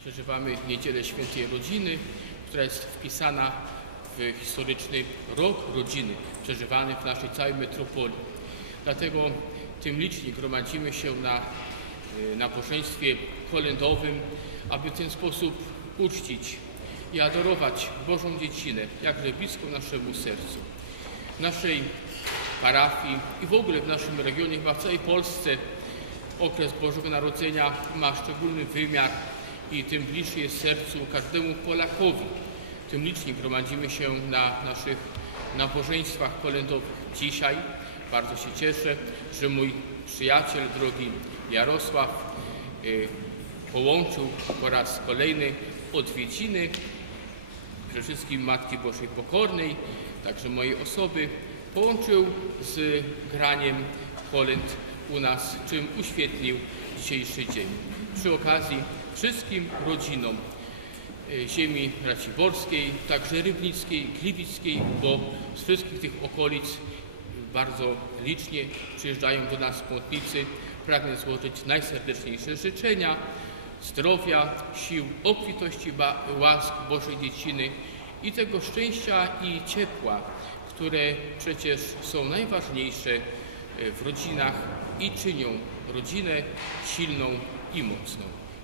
Przeżywamy Niedzielę Świętej Rodziny, która jest wpisana w historyczny rok rodziny, przeżywany w naszej całej metropolii. Dlatego tym licznie gromadzimy się na y, nabożeństwie kolędowym, aby w ten sposób uczcić i adorować Bożą Dziecinę, jakże bliską naszemu sercu. W naszej parafii i w ogóle w naszym regionie, chyba w całej Polsce okres Bożego Narodzenia ma szczególny wymiar i tym bliższy jest sercu każdemu Polakowi. Tym licznie gromadzimy się na naszych nabożeństwach kolędowych. Dzisiaj bardzo się cieszę, że mój przyjaciel, drogi Jarosław, y, połączył po raz kolejny odwiedziny przede wszystkim Matki Bożej Pokornej, także mojej osoby, połączył z graniem kolęd u nas, czym uświetlił dzisiejszy dzień. Przy okazji wszystkim rodzinom e, ziemi Raciborskiej, także Rybnickiej, Gliwickiej, bo z wszystkich tych okolic bardzo licznie przyjeżdżają do nas płotnicy. Pragnę złożyć najserdeczniejsze życzenia zdrowia, sił, obfitości łask Bożej Dzieciny i tego szczęścia i ciepła, które przecież są najważniejsze e, w rodzinach i czynią rodzinę silną i mocną.